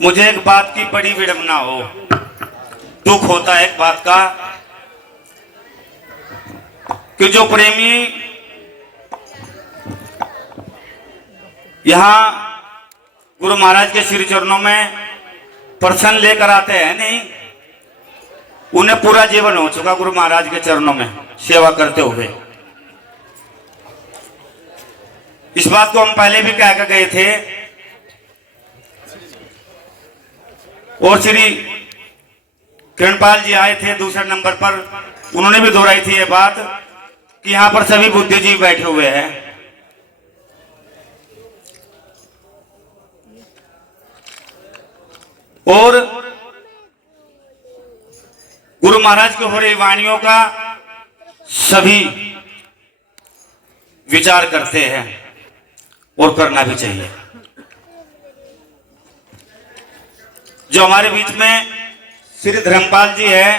मुझे एक बात की बड़ी विडंबना हो, दुख होता है एक बात का कि जो प्रेमी यहाँ गुरु महाराज के श्री चरणों में प्रसन्न लेकर आते हैं, नहीं उन्हें पूरा जीवन हो चुका गुरु महाराज के चरणों में सेवा करते हुए। इस बात को हम पहले भी कह कर गए थे और श्री किरणपाल जी आए थे दूसरे नंबर पर, उन्होंने भी दोहराई थी ये बात कि यहां पर सभी बुद्धिजीवी बैठे हुए हैं और गुरु महाराज के हो रही वाणियों का सभी विचार करते हैं और करना भी चाहिए। जो हमारे बीच में श्री धर्मपाल जी है,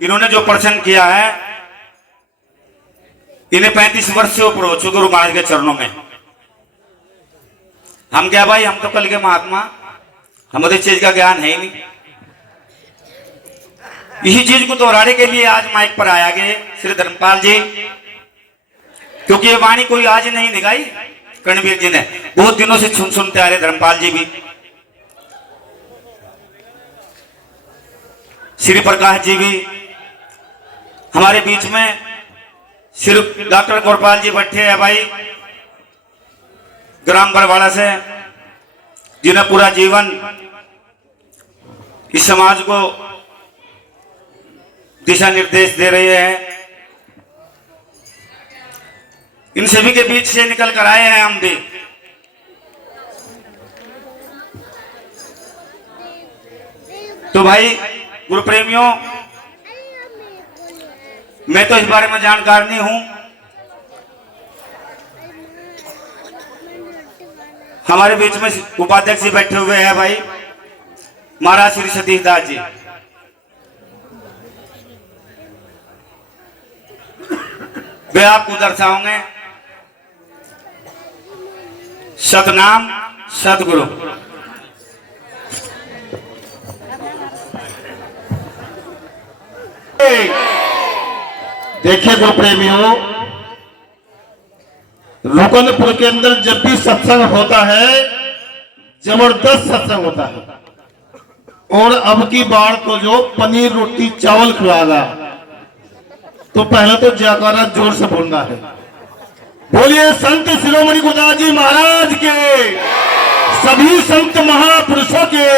इन्होंने जो प्रश्न किया है, इन्हें 35 वर्ष से ऊपर हो चुके गुरु महाराज के चरणों में। हम क्या भाई, हम तो कल के महात्मा, हमें तो इस चीज का ज्ञान है ही नहीं। इसी चीज को दोहराने के लिए आज माइक पर आया गए श्री धर्मपाल जी, क्योंकि ये वाणी कोई आज नहीं निगाई, कर्णवीर जी ने बहुत दिनों से सुनते आ रहे, धर्मपाल जी भी, श्री प्रकाश जी भी हमारे बीच में, श्री डॉक्टर गोपाल जी बैठे हैं भाई ग्राम बरवाड़ा से, जिन्हें पूरा जीवन इस समाज को दिशा निर्देश दे रहे हैं। इन सभी के बीच से निकल कर आए हैं हम भी। तो भाई गुरु प्रेमियों, मैं तो इस बारे में जानकार नहीं हूं। हमारे बीच में उपाध्यक्ष जी बैठे हुए हैं भाई, महाराज श्री सतीश दास जी, वे आपको दर्शाओगे सतनाम सतगुरु। देखिए गुरु प्रेमियों, रुकनपुर के अंदर जब भी सत्संग होता है, जबरदस्त सत्संग होता है। और अब की बार तो जो पनीर रोटी चावल खिलाएगा, तो पहले तो जयकारा जोर से बोलना है। बोलिए संत शिरोमणि गुरुदास जी महाराज के, सभी संत महापुरुषों के,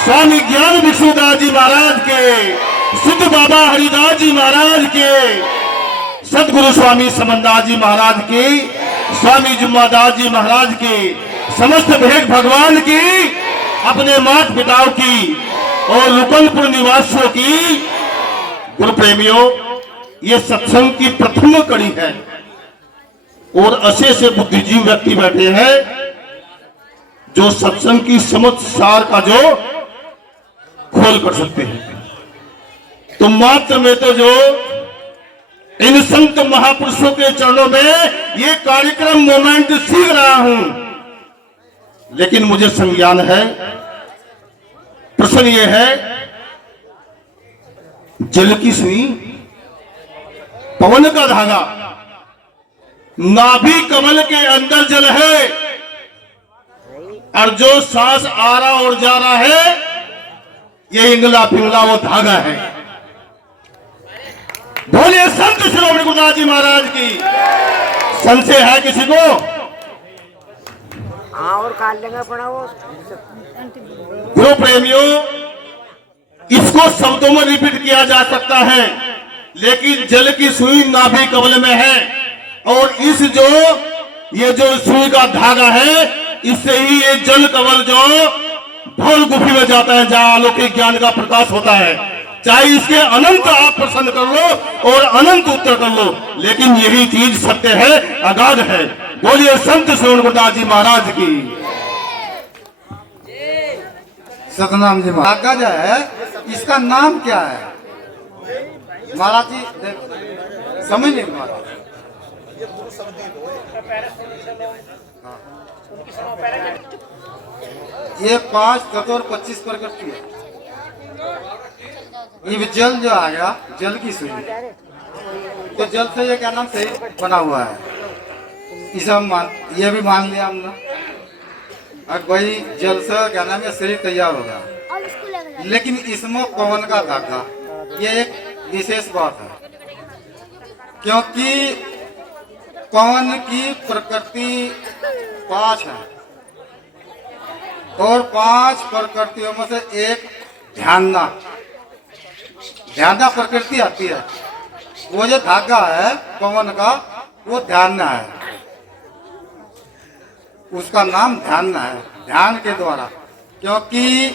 स्वामी ज्ञान भिक्षुदास जी महाराज के, सिद्ध बाबा हरिदास जी महाराज के, सतगुरु स्वामी समनदास जी महाराज के, स्वामी जुम्मादास जी महाराज के, समस्त भेद भगवान की, अपने माता पिताओं की और रुकनपुर निवासियों की। गुरु प्रेमियों, ये सत्संग की प्रथम कड़ी है और ऐसे से बुद्धिजीवी व्यक्ति बैठे हैं जो सत्संग की समझ सार का जो खोल कर सकते हैं। तो मात्र में तो जो इन संत महापुरुषों के चरणों में ये कार्यक्रम मोमेंट सीख रहा हूं, लेकिन मुझे संज्ञान है, प्रश्न ये है, जल की सुई, पवन का धागा, नाभि कमल के अंदर जल है, और जो सांस आ रहा और जा रहा है, ये इंगला पिंगला वो धागा है। बोलिए संत शिरोमणि गुरुदास जी महाराज की। संशय है किसी को? और काट लेंगे पड़ा वो। गुरु प्रेमियों, इसको शब्दों में रिपीट किया जा सकता है, लेकिन जल की सुई नाभि कमल में है, और इस जो ये जो सुई का धागा है, इससे ही ये जल कमल जो भौल गुफी में जाता है, जहां अलौकिक ज्ञान का प्रकाश होता है। चाहे इसके अनंत आप प्रश्न कर लो और अनंत उत्तर कर लो, लेकिन यही चीज सत्य है, अगाध है। बोलिए संत शिरोमणि गुरुदास जी महाराज की। सतनाम जी महाराज जो है, इसका नाम क्या है महाराज जी? समझ नहीं महाराज, ये 5 तत्व और 25 प्रकृति है। ये जल जो आ गया, जल की सुई, तो जल से ये क्या नाम से बना हुआ है, इसे हम ये भी मान लिया हमने। अब भाई जल से क्या नाम है शरीर तैयार होगा, लेकिन इसमें पवन का धागा ये एक विशेष बात है, क्योंकि पवन की प्रकृति 5 है और 5 प्रकृतियों में से एक ध्याना प्रकृति आती है। वो जो धागा है पवन का, वो ध्यान है, उसका नाम ध्यान है, ध्यान के द्वारा। क्योंकि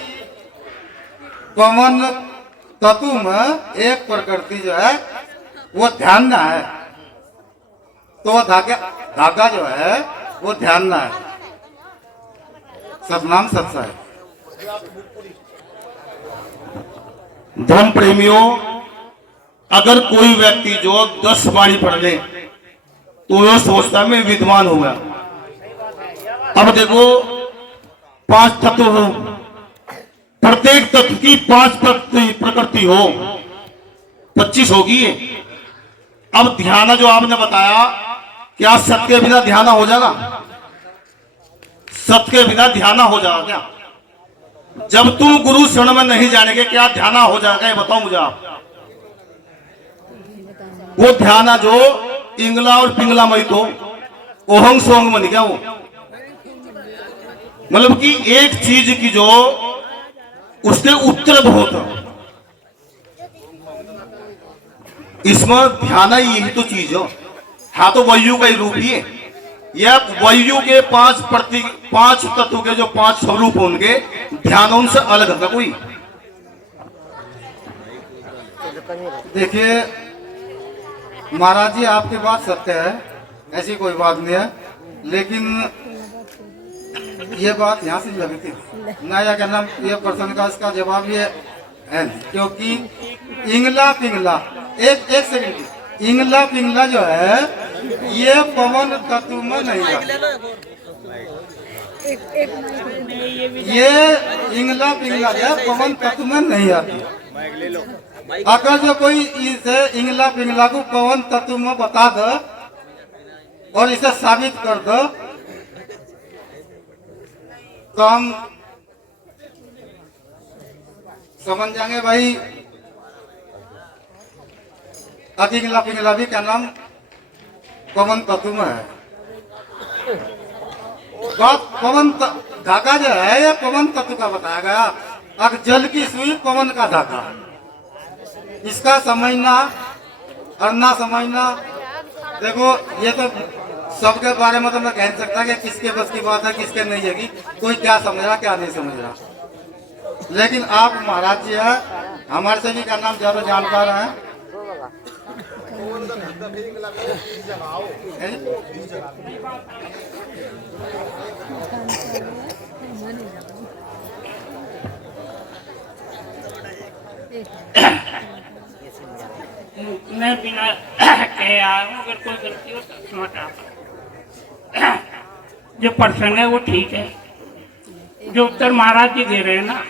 पवन तत्व में एक प्रकृति जो है वो ध्यान है, तो वो धागा जो है वो ध्यान है। सतनाम सत्य है। धर्म प्रेमियों, अगर कोई व्यक्ति जो 10 वाणी पढ़ ले तो वो सोचता है मैं विद्वान हो गया। अब देखो 5 तत्व हो, प्रत्येक तत्व की 5 प्रकृति हो, 25 होगी। अब ध्यान जो आपने बताया, क्या सत्य के बिना ध्यान हो जाएगा? सत्य के बिना ध्यान हो जाएगा क्या? जब तुम गुरु शरण में नहीं जानेंगे क्या ध्यान हो जाएगा, ये बताओ मुझे आप। वो ध्यान जो इंगला और पिंगला मई तो ओहंग सोहंग बन गया वो। मतलब कि एक चीज की जो उसके उत्तर बहुत है, इसमें ध्यान यही तो चीज हो। हाँ तो वायु का ही रूप ही है। यह वायु के 5 तत्व के जो 5 स्वरूप होंगे, ध्यान उनसे अलग है कोई। देखिए महाराज जी, आपकी बात सत्य है, ऐसी कोई बात नहीं है, लेकिन ये बात यहाँ से लगती ना, या क्या नाम ये प्रश्न का इसका जवाब ये है, क्योंकि इंगला पिंगला एक सेकंड, इंगला पिंगला जो है ये पवन तत्व में नहीं आता। ये इंगला पिंगला जो है पवन तत्व में नहीं आती। अगर जो कोई इसे इंगला पिंगला को पवन तत्व में बता दो और इसे साबित कर दो, तो हम समझ जाएंगे भाई अतिंगला पिंगला भी क्या नाम पवन तत्व में है। बात पवन धागा जो है ये पवन तत्व का बताया गया। अब जल की सुई पवन का धागा, इसका समझना और ना समझना, देखो ये तो सबके बारे में तो मैं कह सकता कि किसके बस की बात है, किसके नहीं है, कि कोई क्या समझ रहा क्या नहीं समझ रहा। लेकिन आप महाराज जी है, हमारे से भी क्या नाम ज्यादा जानकार हैं। मैं बिना कहे आया हूँ, अगर कोई गलती हो तो क्षमा चाहता हूँ। जो प्रसंग है वो ठीक है, जो उत्तर महाराज जी दे रहे हैं ना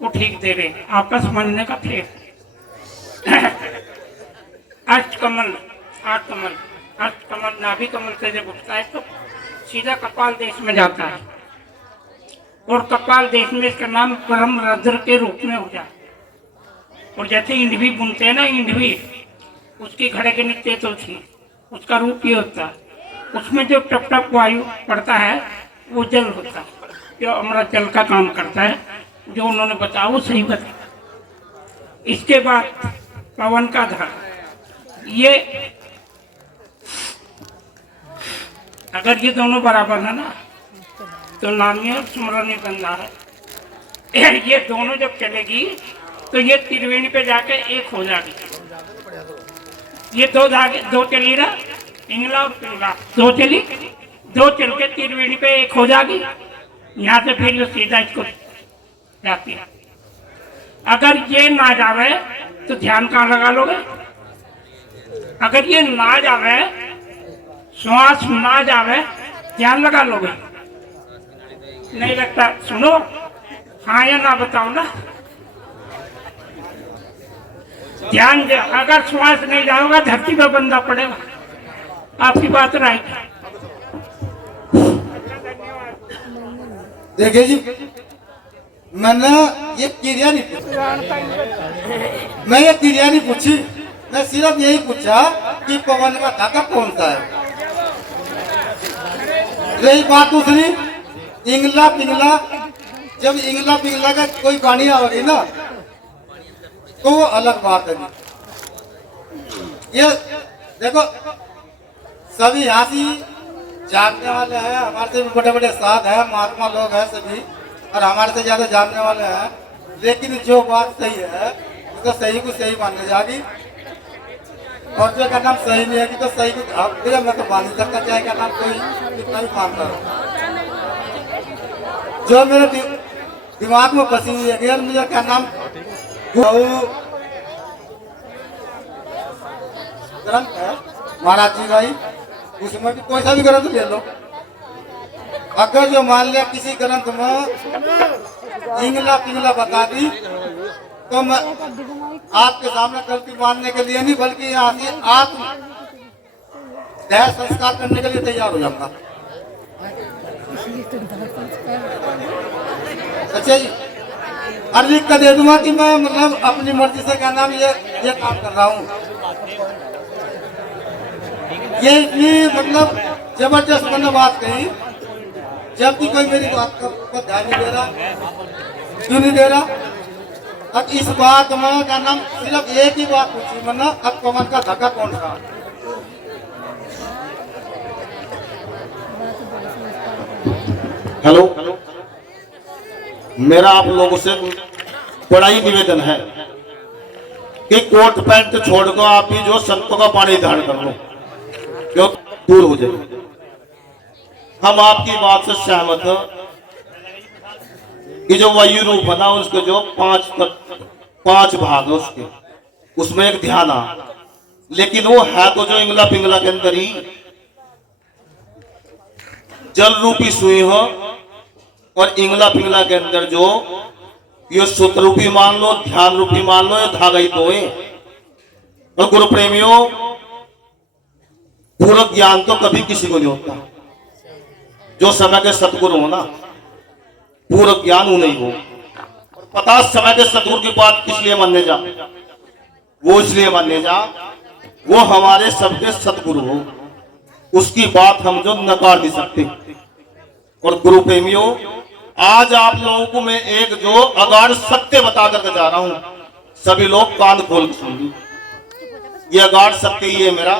वो ठीक दे रहे हैं, आपका समझने का फेर। अष्टकमल नाभि कमल से जब उठता है तो सीधा कपाल देश में जाता है, और कपाल देश में इसका नाम परम रुद्र के रूप में हो जाता है। और जैसे इंडवी बुनते हैं ना, इंडवी उसकी घड़े के नीचे तो थी, उसका रूप ये होता है, उसमें जो टप टप वायु पड़ता है वो जल होता है, जो अमृत जल का काम करता है। जो उन्होंने बताया वो सही बताया। इसके बाद पवन का धागा, ये अगर ये दोनों बराबर है ना तो नामी और स्मरणीय बंदा है। ये दोनों जब चलेगी तो ये त्रिवेणी पे जाके एक हो जाएगी। ये दो चली ना, इंगला और पिंगला दो चली, दो चल के त्रिवेणी पे एक हो जाएगी। यहाँ से फिर ये सीधा इसको जाती है। अगर ये ना जावे तो ध्यान कहाँ लगा लोगे? अगर ये ना जावे, श्वास ना जावे, ध्यान लगा लोगे? नहीं लगता। सुनो, हाँ या ना बताओ ना। ध्यान दे, अगर श्वास नहीं जाओगा धरती पर बंदा पड़ेगा। आपकी बात राइट है। देखिए जी, मैंने ये क्रिया नहीं पूछी, मैं ये क्रिया नहीं पूछी, मैं सिर्फ यही पूछा कि पवन का धागा कौन सा है। रही बात दूसरी, इंगला पिंगला, जब इंगला पिंगला का कोई वाणी आएगी ना तो वो अलग बात है। ये देखो, सभी यहाँ से जानने वाले हैं, हमारे से भी बड़े बड़े साध हैं, महात्मा लोग हैं सभी, और हमारे से ज्यादा जानने वाले हैं, लेकिन जो बात सही है तो सही को सही मानने जाएगी, और जो का नाम सही नहीं है कि तो सही को आप मैं तो मान नहीं सकता, चाहे का नाम कोई कितना भी मानता है। जो मेरे दिमाग में बसी हुई है, मुझे क्या नाम ग्रंथ है महाराज जी भाई, उसमें भी कोई सा भी ग्रंथ ले लो, अगर जो मान लिया किसी ग्रंथ में इंगला पिंगला बता दी तो मैं आपके सामने गलती मानने के लिए नहीं बल्कि यहाँ से आत्म देह संस्कार करने के लिए तैयार हो जाऊंगा। अच्छा जी, और लिख कर दे दूंगा कि मैं मतलब अपनी मर्जी से क्या नाम ये काम कर रहा हूँ। ये इतनी मतलब जबरदस्त मैंने बात कही, जबकि कोई मेरी बात का ध्यान नहीं दे रहा। क्यों नहीं दे रहा? अब इस बात में क्या नाम सिर्फ एक ही बात पूछी मैंने, अब पवन का धागा कौन सा? हेलो, मेरा आप लोगों से बड़ा ही निवेदन है कि कोट पैंट छोड़कर आप भी जो संतों का पानी धारण कर लो, क्यों दूर हो जाए। हम आपकी बात से सहमत हैं कि जो वायु रूप बना उसके जो पांच भाग है उसके, उसमें एक ध्यान आ, लेकिन वो है तो जो इंगला पिंगला के अंदर ही जल रूपी सुई हो, और इंगला पिंगला के अंदर जो ये सूत्र रूपी मान लो, ध्यान रूपी मान लो, ये धागा ही तो है। और गुरु प्रेमियों, पूर्ण ज्ञान तो कभी किसी को नहीं होता। जो समय के सतगुरु हो ना, पूर्ण ज्ञान नहीं हो। पता समय के सतगुरु की बात किस लिए मानने जा, वो इसलिए मानने जा वो हमारे सबके सतगुरु हो, उसकी बात हम जो नकार नहीं सकते। और गुरु प्रेमियों, आज आप लोगों को मैं एक जो अगाध सत्य बता करके जा रहा हूं, सभी लोग कान खोल के सुनिए। ये अगाध सत्य ये मेरा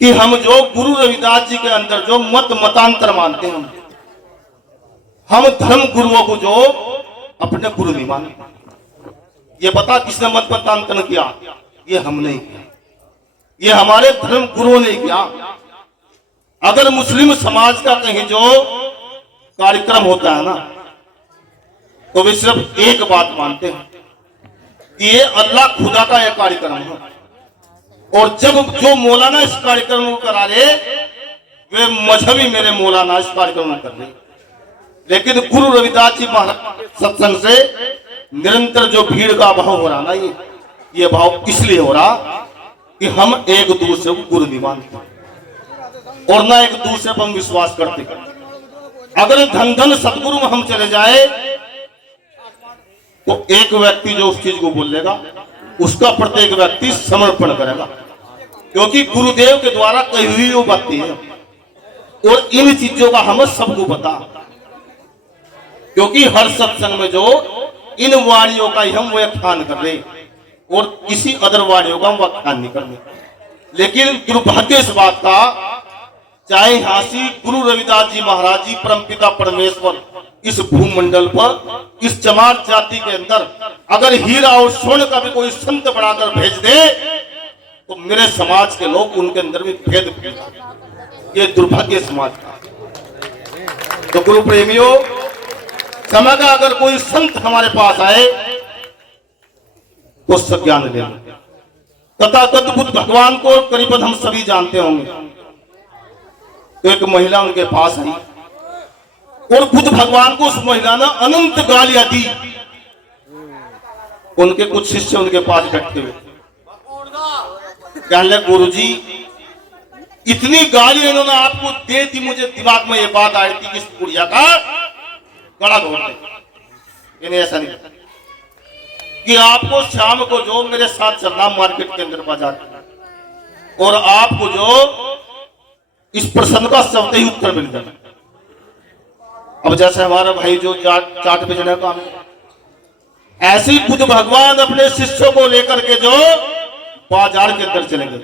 कि हम जो गुरु रविदास जी के अंदर जो मतांतर मानते हैं, हम धर्म गुरुओं को जो अपने गुरु नहीं मानते। ये पता किसने मतांतर किया? ये हम नहीं किया, ये हमारे धर्म गुरुओं ने किया। अगर मुस्लिम समाज का कहीं जो कार्यक्रम होता है ना, तो वे सिर्फ एक बात मानते हैं कि ये अल्लाह खुदा का एक कार्यक्रम है, और जब जो मौलाना इस कार्यक्रम को करा रहे, वे मजहबी मेरे मौलाना इस कार्यक्रम में कर रहे। लेकिन गुरु रविदास जी महाराज सत्संग से निरंतर जो भीड़ का भाव हो रहा ना, ये भाव इसलिए हो रहा कि हम एक दूसरे को गुरु नहीं मानते और ना एक दूसरे पर हम विश्वास करते। अगर धन धन सतगुरु में हम चले जाए तो एक व्यक्ति जो उस चीज को बोलेगा, उसका प्रत्येक व्यक्ति समर्पण करेगा, क्योंकि गुरुदेव के द्वारा कही हुई वो बातें हैं। और इन चीजों का हमें सबको पता, क्योंकि हर सत्संग में जो इन वाणियों का ही हम व्याख्यान कर रहे और किसी अदर वाणियों का हम व्याख्यान नहीं कर रहे। लेकिन दुर्भाग्य इस बात का, चाहे हासी गुरु रविदास जी महाराज जी परमपिता परमेश्वर इस भूमंडल पर, इस चमार जाति के अंदर अगर हीरा और स्वर्ण का भी कोई संत बनाकर भेज दे, तो मेरे समाज के लोग उनके अंदर भी भेद, ये दुर्भाग्य समाज का। तो गुरु प्रेमियों, समय का अगर कोई संत हमारे पास आए तो सब ज्ञान ले लो। तथागत बुद्ध भगवान को करीबन हम सभी जानते होंगे। तो एक महिला उनके पास आई और बुद्ध भगवान को उस महिला ने अनंत गालियां दी। उनके कुछ शिष्य उनके पास बैठे हुए कहने लगे, गुरुजी इतनी गालियां इन्होंने आपको दे दी, मुझे दिमाग में ये बात आई थी कि इस बुढ़िया का गला घोट दे। इन्हें ऐसा नहीं कि आपको शाम को जो मेरे साथ चलना मार्केट के अंदर बाजार, और आपको जो इस प्रश्न का सबसे ही उत्तर मिल जाए। अब जैसे हमारा भाई जो चाट बेचने का काम है, ऐसे ही बुद्ध भगवान अपने शिष्यों को लेकर के जो बाजार के अंदर चले गए,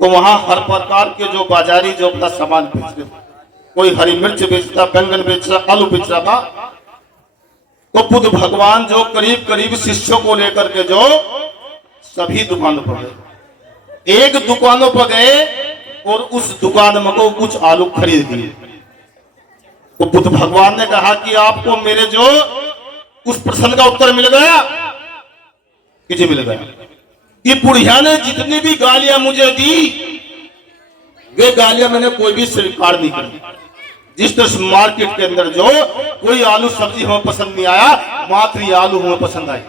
तो वहां हर प्रकार के जो बाजारी जो अपना सामान बेच रहे, कोई हरी मिर्च बेचता, बैंगन बेच रहा, आलू बेच रहा था, तो बुद्ध भगवान जो करीब करीब शिष्यों को लेकर के जो सभी दुकानों पर गए। एक दुकानों पर गए और उस दुकान में को कुछ आलू खरीद दिए। तो बुद्ध भगवान ने कहा कि आपको मेरे जो उस प्रश्न का उत्तर मिल गया कि जी मिल गया। ये बुढ़िया ने जितनी भी गालियां मुझे दी, वे गालियां मैंने कोई भी स्वीकार नहीं करी। जिस तरह मार्केट के अंदर जो कोई आलू सब्जी हमें पसंद नहीं आया, मात्र ये आलू हमें पसंद आई।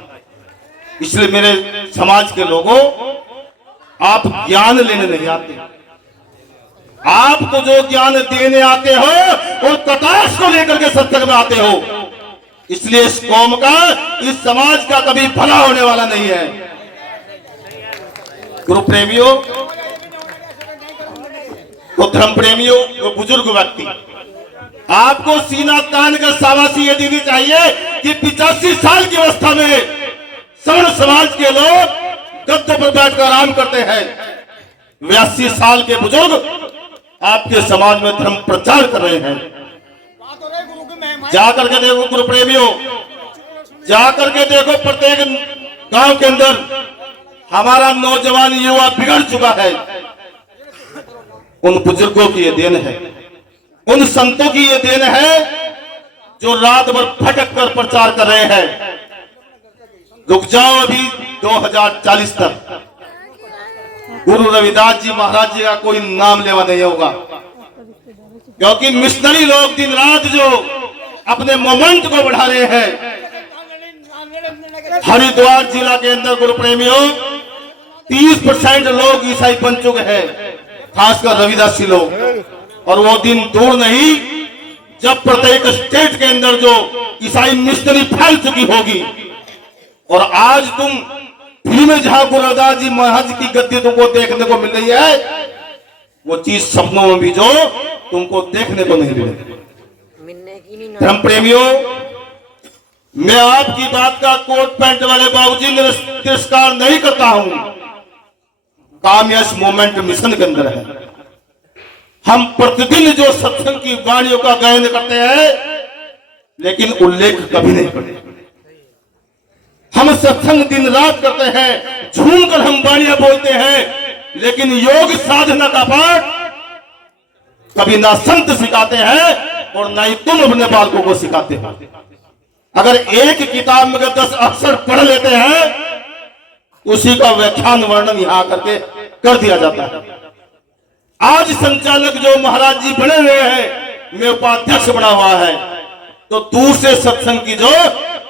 इसलिए मेरे समाज के लोगों, आप ज्ञान लेने नहीं आते, आप तो जो ज्ञान देने आते हो और कटाक्ष को लेकर के सत्संग में आते हो। इसलिए इस कौम का, इस समाज का कभी भला होने वाला नहीं है। गुरु प्रेमियों, तो धर्म प्रेमियों, तो बुजुर्ग व्यक्ति, आपको सीना तान कर शाबाशी ये देनी चाहिए कि 85 साल की अवस्था में सवर्ण समाज के लोग गद्दे पर बैठकर आराम करते हैं। 82 साल के बुजुर्ग आपके समाज में धर्म प्रचार कर रहे हैं। जाकर के देखो गुरु प्रेमियों, जाकर के देखो प्रत्येक गांव के अंदर हमारा नौजवान युवा बिगड़ चुका है। उन बुजुर्गों की ये देन है, उन संतों की ये देन है जो रात भर भटक कर प्रचार कर रहे हैं। रुक जाओ अभी 2040 तक गुरु रविदास जी महाराज जी का कोई नाम लेवा नहीं होगा, क्योंकि मिशनरी लोग दिन रात जो अपने मोमेंट को बढ़ा रहे हैं। हरिद्वार जिला के अंदर गुरु प्रेमियों 30% लोग ईसाई बन चुके हैं, खासकर रविदासी लोग। और वो दिन दूर नहीं जब प्रत्येक स्टेट के अंदर जो ईसाई मिशनरी फैल चुकी होगी। और आज तुम फिल्म में जहां गुरु रविदास जी महाराज की गद्दी तुमको देखने को मिल रही है, वो चीज सपनों में भी जो तुमको देखने को नहीं मिलेगी। धर्म प्रेमियों, मैं आपकी बात का कोट पैंट वाले बाबूजी तिरस्कार नहीं करता हूं। काम यस मोमेंट मिशन के अंदर है। हम प्रतिदिन जो सत्संग की वाणियों का गायन करते हैं, लेकिन उल्लेख कभी नहीं करते। हम सत्संग दिन रात करते हैं, झूम कर हम वाणियां बोलते हैं, लेकिन योग साधना का पाठ कभी ना संत सिखाते हैं और ना ही तुम अपने बालकों को सिखाते हो। अगर एक किताब में 10 अक्षर पढ़ लेते हैं, उसी का व्याख्यान वर्णन यहां करके कर दिया जाता है। आज संचालक जो महाराज जी बने हुए हैं, मैं उपाध्यक्ष बना हुआ है, तो दूसरे सत्संग की जो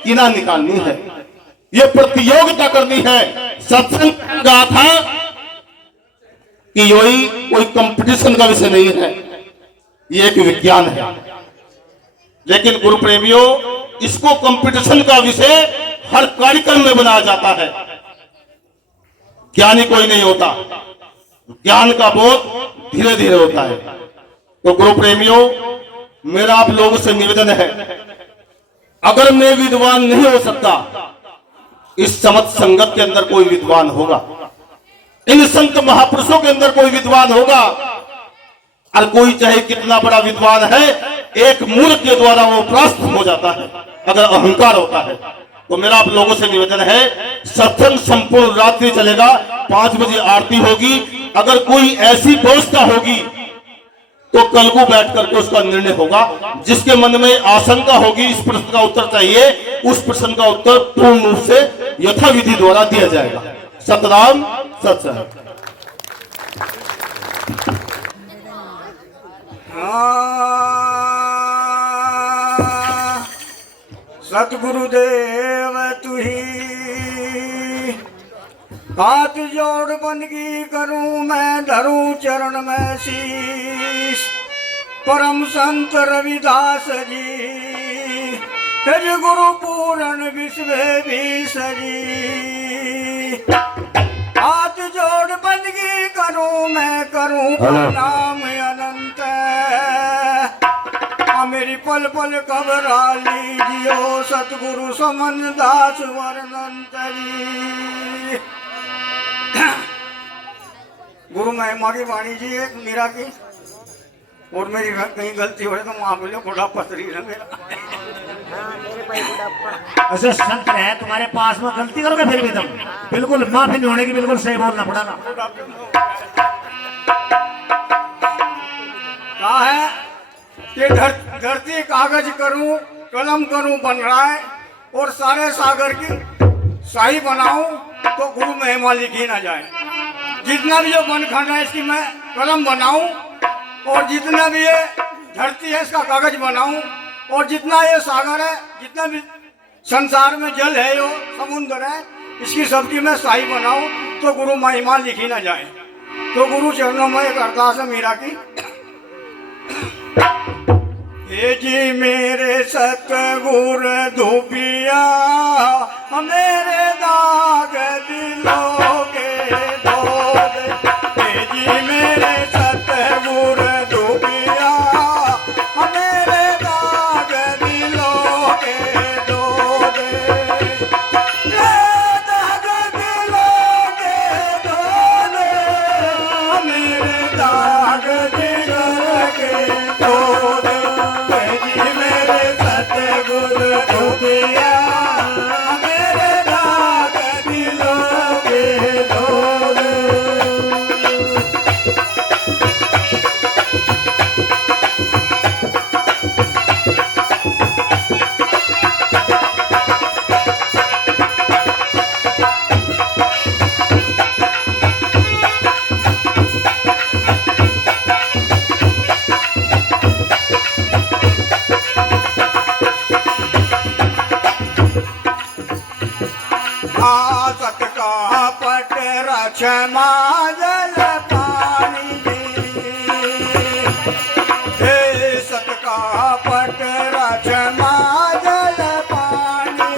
कीना निकालनी है, ये प्रतियोगिता करनी है। सत्संग कहा था कि यही कोई कंपटीशन का विषय नहीं है, ये एक विज्ञान है। लेकिन गुरु प्रेमियों, इसको कंपटीशन का विषय हर कार्यक्रम में बनाया जाता है। ज्ञानी कोई नहीं होता, ज्ञान का बोध धीरे धीरे होता है। तो गुरु प्रेमियों, मेरा आप लोगों से निवेदन है, अगर मैं विद्वान नहीं हो सकता, इस समत संगत के अंदर कोई विद्वान होगा, इन संत महापुरुषों के अंदर कोई विद्वान होगा। और कोई चाहे कितना बड़ा विद्वान है, एक मूर्ख के द्वारा वो परास्त हो जाता है अगर अहंकार होता है। तो मेरा आप लोगों से निवेदन है, सत्संग संपूर्ण रात्रि चलेगा, 5 बजे आरती होगी। अगर कोई ऐसी व्यवस्था होगी तो कल को बैठ करके उसका निर्णय होगा। जिसके मन में आशंका होगी इस प्रश्न का उत्तर चाहिए, उस प्रश्न का उत्तर पूर्ण रूप से यथाविधि द्वारा दिया जाएगा। सतनाम सत्संग। हाँ सतगुरुदेव तुही हाथ जोड़ बंदगी करूं मैं धरूं चरण में शीश परम संत रविदास जी तेज गुरु पूर्ण विश्व भीष जी हाथ जोड़ बंदगी करूं मैं करूं नाम अनंत मेरी पल पल कबरा लीजियो सतगुरु समन दास वर्णंत जी गुरु महिमा की वाणी जी एक मीरा की और मेरी कहीं गलती हो तो माँ बोले बुढ़ापा शरीर है मेरा ऐसे संत है तुम्हारे पास में गलती करोगे फिर भी तुम बिल्कुल माफी नहीं होने की बिल्कुल सही बोलना पड़ा ना कहा है कि धरती कागज करूं कलम करूं बन रहा है और सारे सागर की शाही बनाऊं तो गुरु महिमा लिखी ना जाए जितना भी जो बनखंड है इसकी मैं कलम बनाऊं और जितना भी ये धरती है इसका कागज बनाऊं और जितना ये सागर है जितना भी संसार में जल है यो समुद्र है इसकी सबकी मैं शाही बनाऊं तो गुरु महिमा लिखी ना जाए तो गुरु चरणों में एक अरदास है मीरा की हे जी मेरे सतगुर धूपिया मेरे दाग दिलों के धोद हे जी मेरे सतगुर धूपिया मेरे दाग दिलों के धोद दाग दिलों के धोद मेरे दाग दिलों के धोद क्षमा जल पानी हे सतका पट क्षमा जल पानी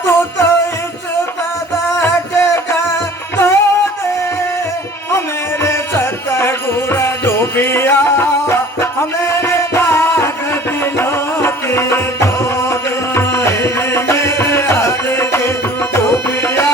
तो इस पे बैठ कर धो दे मेरे सतगुर डूबिया मेरे दाग दिलों के धो दे मेरे हाथ के डूबिया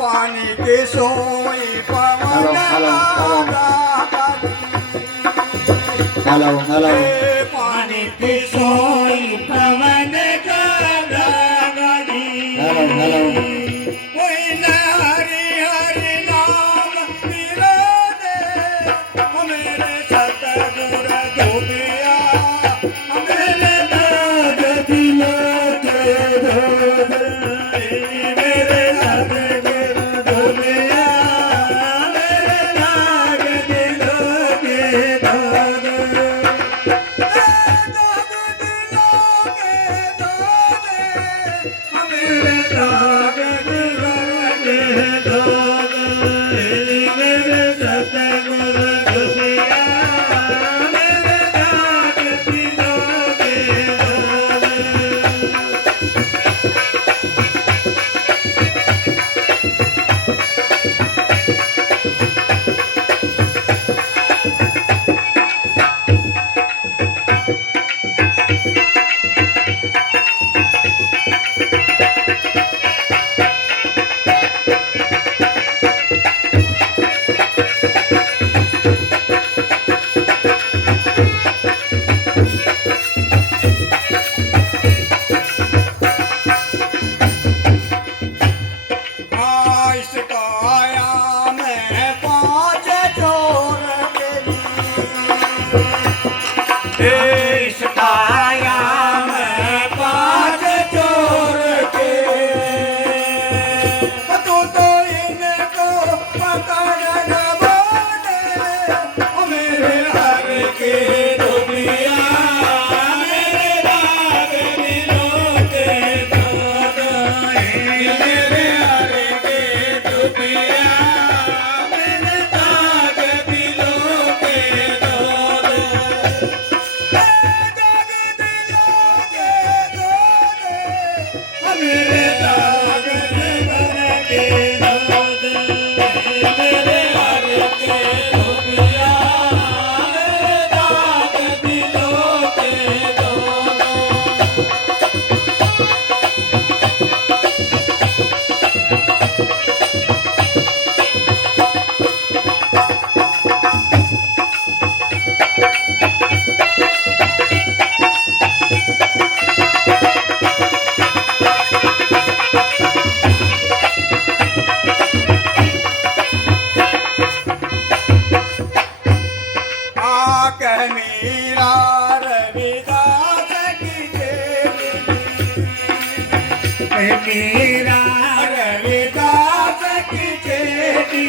पानी के सोई पवन हेलो पानी के सोई पवन हरि हरि नाम मिलो दे मेरे सतगुर धूपिया मेरे दाग दिलों के धो दे मेरे दाग धूपिया मेरे दाग दिलों के धो दे दाग दिलों के मेरा रविदास की चेली